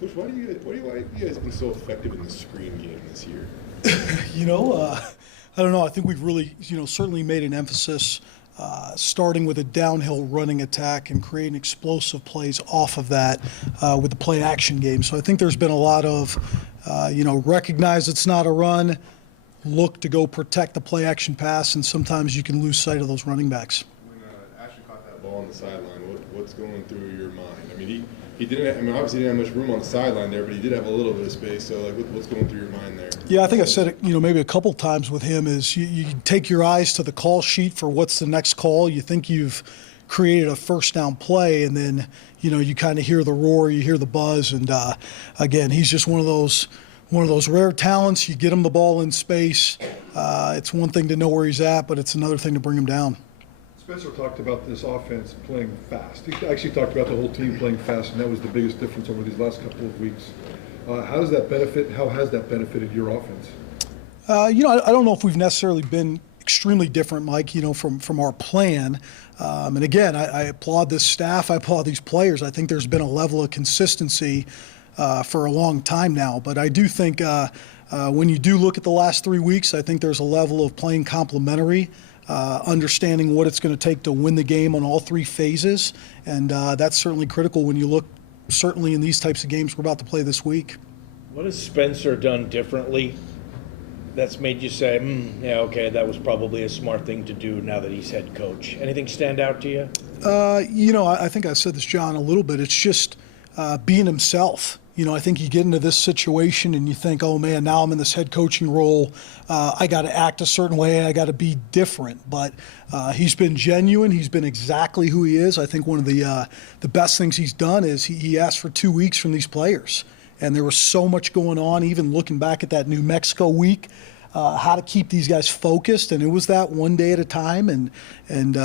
Coach, why have you guys been so effective in the screen game this year? I don't know. I think we've really, certainly made an emphasis starting with a downhill running attack and creating explosive plays off of that with the play action game. So I think there's been a lot of, recognize it's not a run, look to go protect the play action pass, and sometimes you can lose sight of those running backs. When Ashton caught that ball on the sideline, what's going through your mind? I mean, he didn't. I mean, obviously he didn't have much room on the sideline there, but he did have a little bit of space. So, like, what's going through your mind there? Yeah, I think I said it, maybe a couple times with him is you take your eyes to the call sheet for what's the next call. You think you've created a first down play, and then, you kind of hear the roar, you hear the buzz, and again, he's just one of those rare talents. You get him the ball in space. It's one thing to know where he's at, but it's another thing to bring him down. Spencer talked about this offense playing fast. He actually talked about the whole team playing fast, and that was the biggest difference over these last couple of weeks. How has that benefited your offense? I don't know if we've necessarily been extremely different, Mike, from our plan. And again, I applaud this staff. I applaud these players. I think there's been a level of consistency for a long time now. But I do think when you do look at the last 3 weeks, I think there's a level of playing complementary. Understanding what it's going to take to win the game on all three phases. And that's certainly critical when you look, certainly in these types of games we're about to play this week. What has Spencer done differently that's made you say, yeah, okay, that was probably a smart thing to do now that he's head coach? Anything stand out to you? I think I said this, John, a little bit. It's just being himself. I think you get into this situation and you think, oh man, now I'm in this head coaching role. I got to act a certain way. I got to be different. But he's been genuine. He's been exactly who he is. I think one of the best things he's done is he asked for 2 weeks from these players. And there was so much going on, even looking back at that New Mexico week, how to keep these guys focused. And it was that one day at a time. And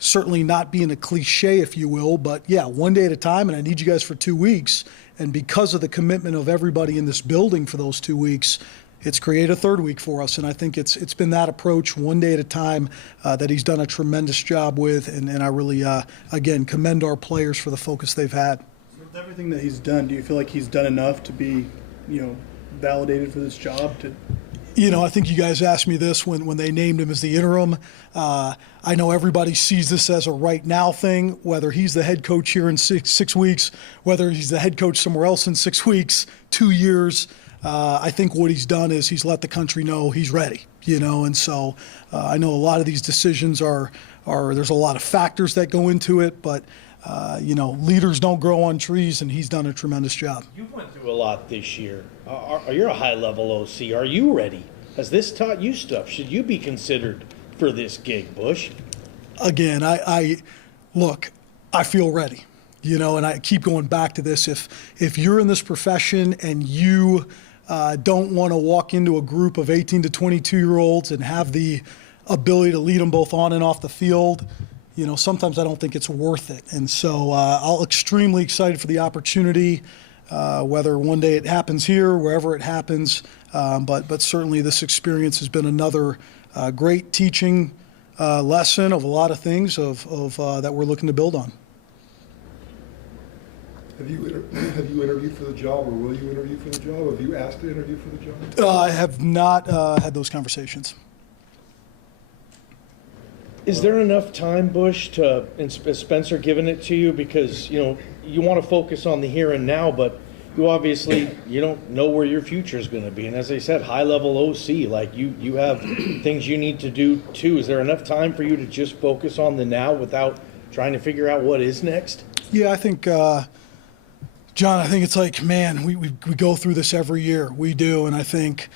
certainly not being a cliche, if you will, but yeah, one day at a time. And I need you guys for 2 weeks. And because of the commitment of everybody in this building for those 2 weeks, it's created a third week for us. And I think it's been that approach, one day at a time, that he's done a tremendous job with. And I really, again, commend our players for the focus they've had. With everything that he's done, do you feel like he's done enough to be, validated for this job? I think you guys asked me this when they named him as the interim. I know everybody sees this as a right now thing, whether he's the head coach here in six weeks, whether he's the head coach somewhere else in 6 weeks, 2 years. I think what he's done is he's let the country know he's ready, and so I know a lot of these decisions are there's a lot of factors that go into it, but leaders don't grow on trees, and he's done a tremendous job. You went through a lot this year. You're a high-level OC. Are you ready? Has this taught you stuff? Should you be considered for this gig, Bush? Again, I feel ready, and I keep going back to this. If you're in this profession and you don't want to walk into a group of 18 to 22-year-olds and have the ability to lead them both on and off the field, sometimes I don't think it's worth it. And so I'm extremely excited for the opportunity, whether one day it happens here, wherever it happens. But certainly this experience has been another great teaching lesson of a lot of things that we're looking to build on. Have you interviewed for the job, or will you interview for the job? Have you asked to interview for the job? I have not had those conversations. Is there enough time, Bush, is Spencer giving it to you? Because, you want to focus on the here and now, but you obviously, you don't know where your future is going to be. And as I said, high-level OC, like you have things you need to do too. Is there enough time for you to just focus on the now without trying to figure out what is next? Yeah, I think, John, I think it's like, man, we go through this every year. We do, and I think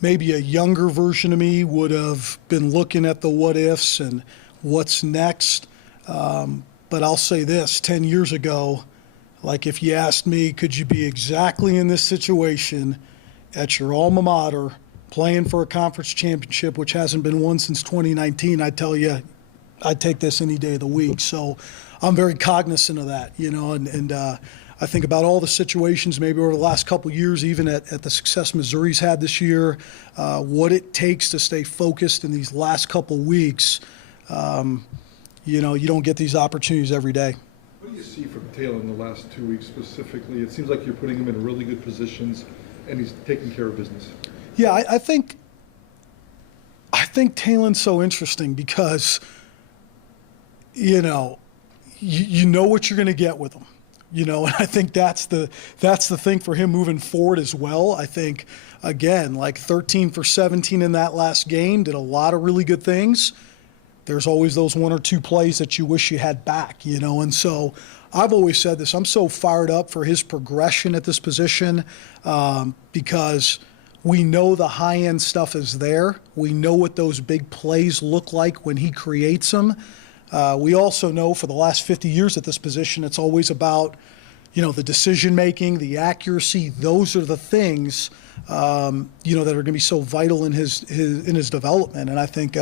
maybe a younger version of me would have been looking at the what ifs and what's next. But I'll say this, 10 years ago, like if you asked me, could you be exactly in this situation at your alma mater playing for a conference championship, which hasn't been won since 2019, I'd tell you I'd take this any day of the week. So I'm very cognizant of that, and I think about all the situations maybe over the last couple of years, even at the success Missouri's had this year, what it takes to stay focused in these last couple of weeks. You don't get these opportunities every day. What do you see from Taylor in the last 2 weeks specifically? It seems like you're putting him in really good positions, and he's taking care of business. Yeah, I think Talen's so interesting because, you know what you're going to get with him. And I think that's the thing for him moving forward as well. I think, again, like 13 for 17 in that last game, did a lot of really good things. There's always those one or two plays that you wish you had back, and so I've always said this, I'm so fired up for his progression at this position because we know the high-end stuff is there. We know what those big plays look like when he creates them. We also know for the last 50 years at this position, it's always about, the decision-making, the accuracy. Those are the things, that are going to be so vital in his development. And I think,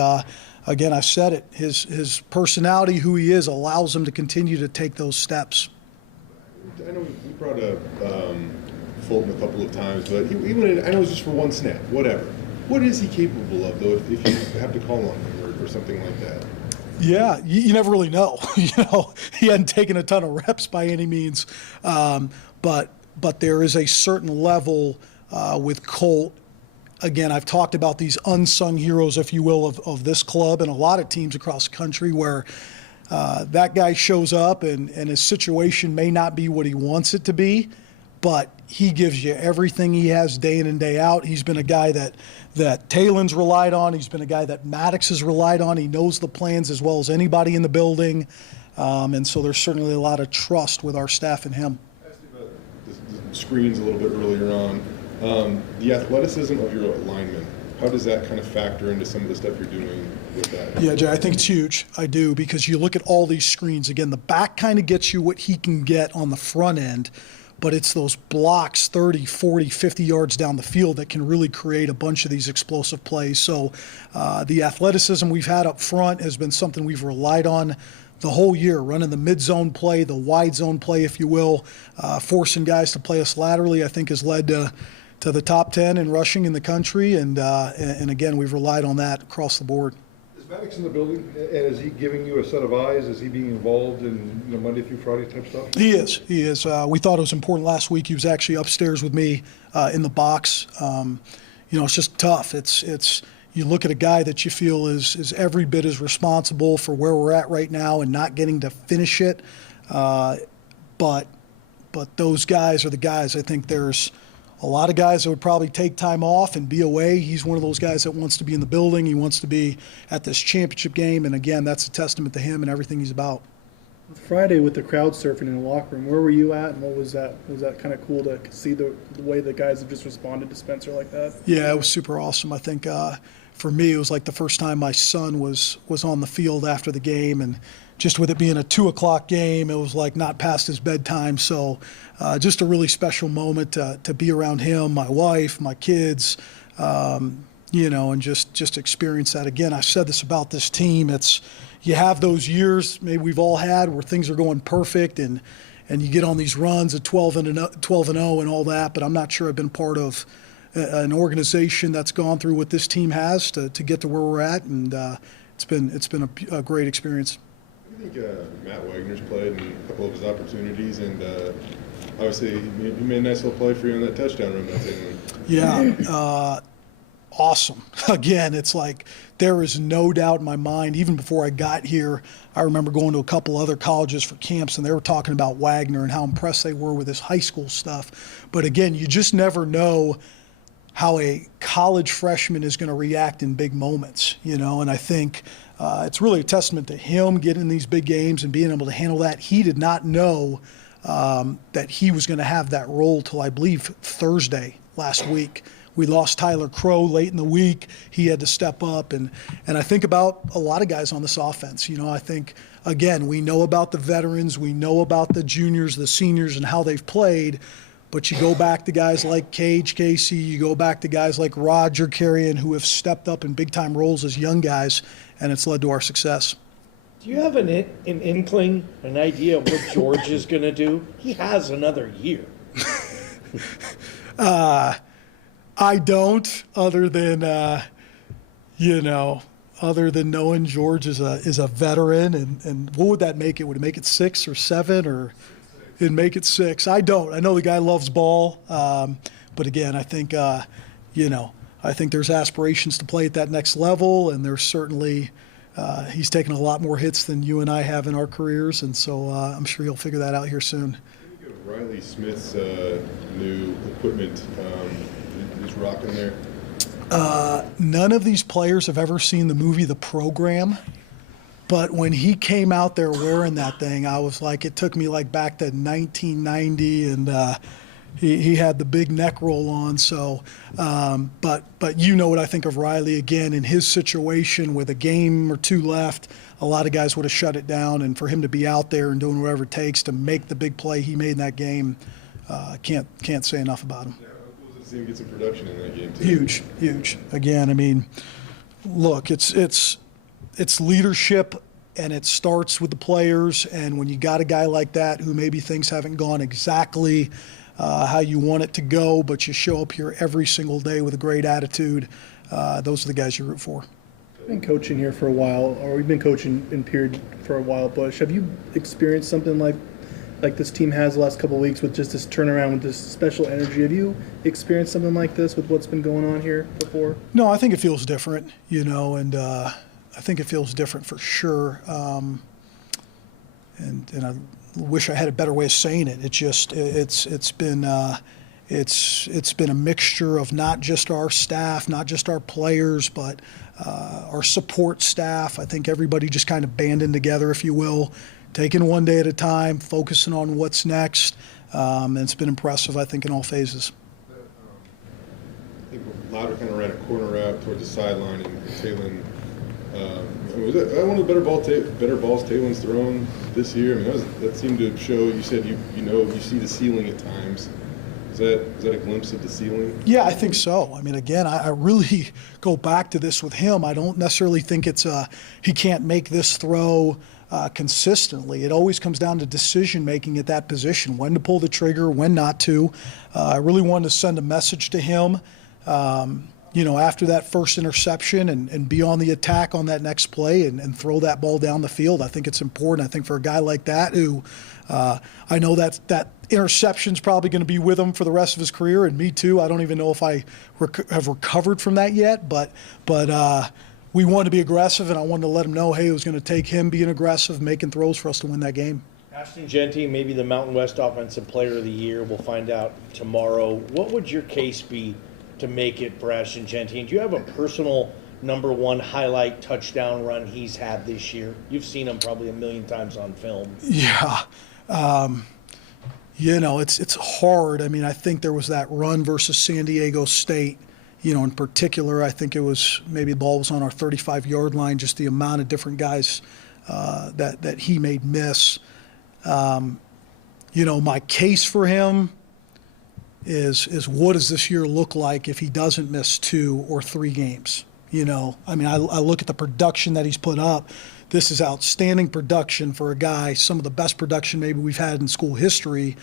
again, I've said it, his personality, who he is, allows him to continue to take those steps. I know we brought up Fulton a couple of times, but he went in, I know it was just for one snap, whatever. What is he capable of, though, if you have to call on him or something like that? Yeah, you never really know. He hadn't taken a ton of reps by any means, but there is a certain level with Colt. Again, I've talked about these unsung heroes, if you will, of this club and a lot of teams across the country where that guy shows up and his situation may not be what he wants it to be, but he gives you everything he has day in and day out. He's been a guy that Talen's relied on. He's been a guy that Maddox has relied on. He knows the plans as well as anybody in the building. And so there's certainly a lot of trust with our staff and him. I asked you about the screens a little bit earlier on. The athleticism of your linemen, how does that kind of factor into some of the stuff you're doing with that? Yeah, Jay, I think it's huge. I do, because you look at all these screens. Again, the back kind of gets you what he can get on the front end, but it's those blocks 30, 40, 50 yards down the field that can really create a bunch of these explosive plays. So the athleticism we've had up front has been something we've relied on the whole year, running the mid-zone play, the wide zone play, if you will, forcing guys to play us laterally, I think has led to the top 10 in rushing in the country. And again, we've relied on that across the board. Is Maddox in the building, and is he giving you a set of eyes? Is he being involved in Monday through Friday type stuff? He is. We thought it was important last week. He was actually upstairs with me in the box. It's just tough. It's you look at a guy that you feel is every bit as responsible for where we're at right now and not getting to finish it. But those guys are the guys. I think there's a lot of guys that would probably take time off and be away. He's one of those guys that wants to be in the building. He wants to be at this championship game. And again, that's a testament to him and everything he's about. Friday with the crowd surfing in the locker room, where were you at, and what was that? Was that kind of cool to see the way the guys have just responded to Spencer like that? Yeah, it was super awesome. I think for me, it was like the first time my son was on the field after the game, and just with it being a 2:00 game, it was like not past his bedtime. So just a really special moment to be around him, my wife, my kids, and just experience that. Again, I said this about this team. You have those years maybe we've all had where things are going perfect and you get on these runs at 12-0 and all that, but I'm not sure I've been part of an organization that's gone through what this team has to get to where we're at, and it's been a great experience. I think Matt Wagner's played in a couple of his opportunities, and obviously he made a nice little play for you on that touchdown run. Yeah, awesome. Again, it's like there is no doubt in my mind, even before I got here, I remember going to a couple other colleges for camps, and they were talking about Wagner and how impressed they were with his high school stuff. But again, you just never know how a college freshman is going to react in big moments, and I think it's really a testament to him getting in these big games and being able to handle that. He did not know that he was going to have that role till, I believe, Thursday last week. We lost Tyler Crow late in the week. He had to step up, and I think about a lot of guys on this offense. I think, again, we know about the veterans, we know about the juniors, the seniors, and how they've played. But you go back to guys like Cage Casey, you go back to guys like Roger Carrion, who have stepped up in big-time roles as young guys, and it's led to our success. Do you have an inkling, an idea of what George is going to do? He has another year. I don't, other than, other than knowing George is a veteran, and what would that make it? Would it make it 6 or 7, or it'd make it 6? I don't. I know the guy loves ball, but again, I think I think there's aspirations to play at that next level, and there's certainly he's taken a lot more hits than you and I have in our careers, and so I'm sure he'll figure that out here soon. Riley Smith's new equipment is rocking there. None of these players have ever seen the movie The Program, but when he came out there wearing that thing, I was like, it took me like back to 1990, and he had the big neck roll on. So, but you know what I think of Riley again in his situation with a game or two left. A lot of guys would have shut it down, and for him to be out there and doing whatever it takes to make the big play he made in that game, can't say enough about him. Yeah, how cool is it to see him get some production in that game too? Huge. Again, I mean, look, it's leadership, and it starts with the players. And when you got a guy like that who maybe things haven't gone exactly how you want it to go, but you show up here every single day with a great attitude, those are the guys you root for. Been coaching here for a while, or we've been coaching in period for a while. Bush, have you experienced something like this team has the last couple of weeks with just this turnaround, with this special energy? Have you experienced something like this with what's been going on here before? No, I think it feels different, and I think it feels different for sure. And I wish I had a better way of saying it. It's been a mixture of not just our staff, not just our players, but our support staff. I think everybody just kind of banding together, if you will, taking one day at a time, focusing on what's next. And it's been impressive, I think, in all phases. I think Lauder kind of ran a corner route towards the sideline, and Talon was that one of the better balls Talon's thrown this year? I mean, that seemed to show. You said you see the ceiling at times. Is that a glimpse of the ceiling? Yeah, I think so. I mean, again, I really go back to this with him. I don't necessarily think it's he can't make this throw consistently. It always comes down to decision making at that position, when to pull the trigger, when not to. I really wanted to send a message to him, after that first interception, and be on the attack on that next play and throw that ball down the field. I think it's important. I think for a guy like that who I know that interception's probably going to be with him for the rest of his career, and me too. I don't even know if I have recovered from that yet, but we wanted to be aggressive, and I wanted to let him know, hey, it was going to take him being aggressive, making throws for us to win that game. Ashton Genty, maybe the Mountain West Offensive Player of the Year. We'll find out tomorrow. What would your case be to make it for Ashton Genty? And do you have a personal number one highlight touchdown run he's had this year? You've seen him probably a million times on film. Yeah. It's hard. I mean, I think there was that run versus San Diego State, in particular. I think it was maybe the ball was on our 35-yard line, just the amount of different guys that he made miss. My case for him is what does this year look like if he doesn't miss 2 or 3 games? I mean, I look at the production that he's put up. This is outstanding production for a guy, some of the best production maybe we've had in school history,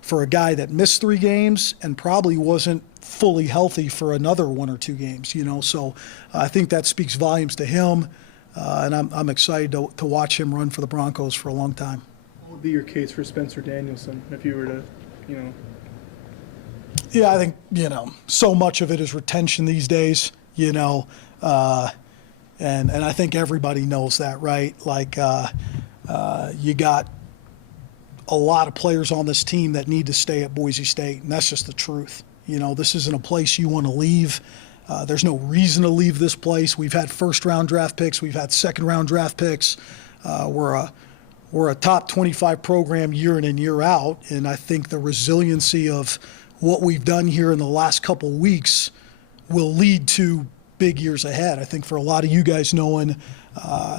for a guy that missed 3 games and probably wasn't fully healthy for another 1 or 2 games, So I think that speaks volumes to him, and I'm excited to watch him run for the Broncos for a long time. What would be your case for Spencer Danielson if you were to, Yeah, I think, so much of it is retention these days, and I think everybody knows that, right? Like, you got a lot of players on this team that need to stay at Boise State, and that's just the truth. This isn't a place you want to leave. There's no reason to leave this place. We've had first-round draft picks. We've had second-round draft picks. We're a top 25 program year in and year out, and I think the resiliency of what we've done here in the last couple weeks will lead to big years ahead. I think for a lot of you guys knowing,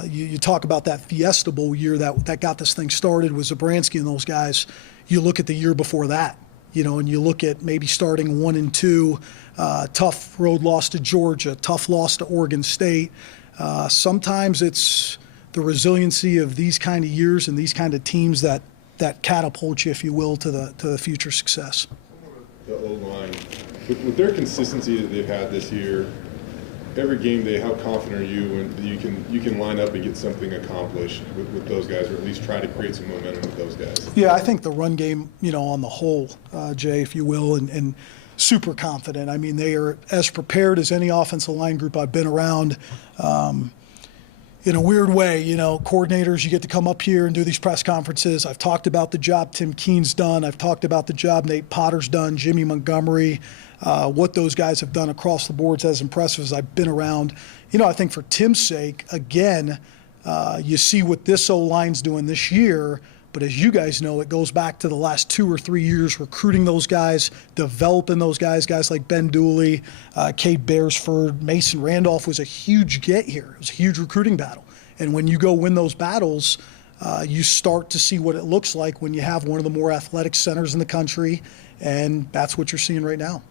you talk about that Fiesta Bowl year that got this thing started with Zabransky and those guys. You look at the year before that, and you look at maybe starting 1-2, tough road loss to Georgia, tough loss to Oregon State. Sometimes it's the resiliency of these kind of years and these kind of teams that catapult you, if you will, to the future success. The O-line, with their consistency that they've had this year, every game day, how confident are you when you can line up and get something accomplished with those guys, or at least try to create some momentum with those guys? Yeah, I think the run game, on the whole, Jay, if you will, and super confident. I mean, they are as prepared as any offensive line group I've been around. In a weird way, coordinators, you get to come up here and do these press conferences. I've talked about the job Tim Keene's done. I've talked about the job Nate Potter's done, Jimmy Montgomery, what those guys have done across the boards as impressive as I've been around. I think for Tim's sake, again, you see what this O-line's doing this year, but as you guys know, it goes back to the last 2 or 3 years recruiting those guys, developing those guys like Ben Dooley, Cade Beresford, Mason Randolph was a huge get here. It was a huge recruiting battle. And when you go win those battles, you start to see what it looks like when you have one of the more athletic centers in the country, and that's what you're seeing right now.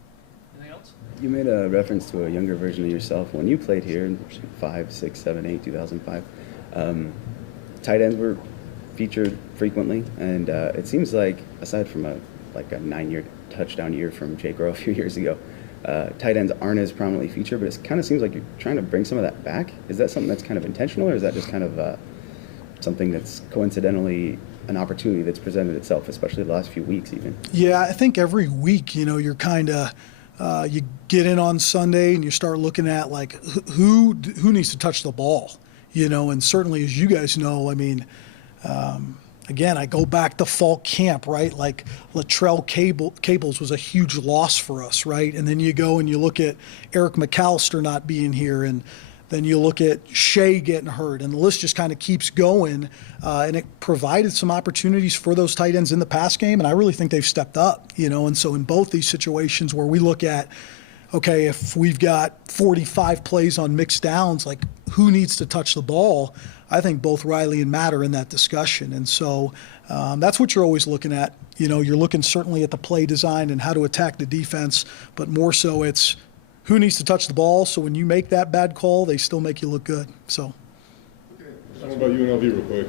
Anything else? You made a reference to a younger version of yourself when you played here in 5, 6, 7, 8, 2005. Tight ends were featured frequently, and it seems like, aside from a 9-year touchdown year from Jake Rowe a few years ago, tight ends aren't as prominently featured, but it kind of seems like you're trying to bring some of that back. Is that something that's kind of intentional, or is that just kind of something that's coincidentally an opportunity that's presented itself, especially the last few weeks even? Yeah, I think every week, you're kind of you get in on Sunday and you start looking at who needs to touch the ball, and certainly as you guys know, I mean, again, I go back to fall camp, right? Like Latrell Cables was a huge loss for us, right? And then you go and you look at Eric McAllister not being here, and then you look at Shea getting hurt, and the list just kind of keeps going. And it provided some opportunities for those tight ends in the pass game, and I really think they've stepped up, And so in both these situations where we look at, okay, if we've got 45 plays on mixed downs, who needs to touch the ball? I think both Riley and Matt are in that discussion. And so that's what you're always looking at. You're looking certainly at the play design and how to attack the defense, but more so it's who needs to touch the ball, so when you make that bad call, they still make you look good. So. Talking about UNLV real quick.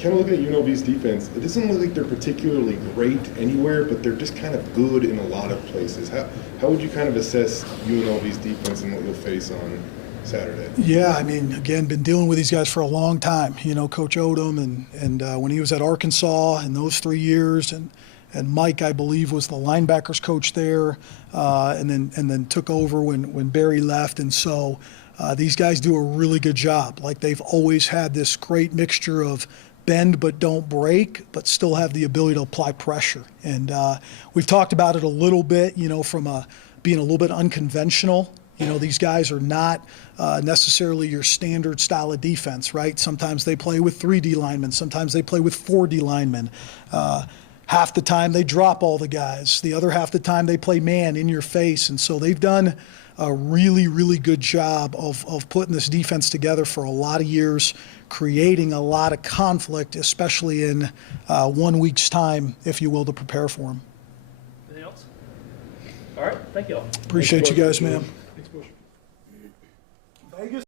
Kind of looking at UNLV's defense, it doesn't look like they're particularly great anywhere, but they're just kind of good in a lot of places. How would you kind of assess UNLV's defense and what you'll face on Saturday? Yeah, I mean, again, been dealing with these guys for a long time. Coach Odom, and when he was at Arkansas in those 3 years, and Mike, I believe, was the linebackers coach there, and then took over when Barry left. And so these guys do a really good job. They've always had this great mixture of bend but don't break, but still have the ability to apply pressure. And we've talked about it a little bit, from being a little bit unconventional. These guys are not necessarily your standard style of defense, right? Sometimes they play with 3 D linemen. Sometimes they play with 4 D linemen. Half the time they drop all the guys. The other half the time they play man in your face. And so they've done a really, really good job of putting this defense together for a lot of years, creating a lot of conflict, especially in 1 week's time, if you will, to prepare for them. Anything else? All right, thank you all. Appreciate you guys, man. Thanks, Bush. Vegas.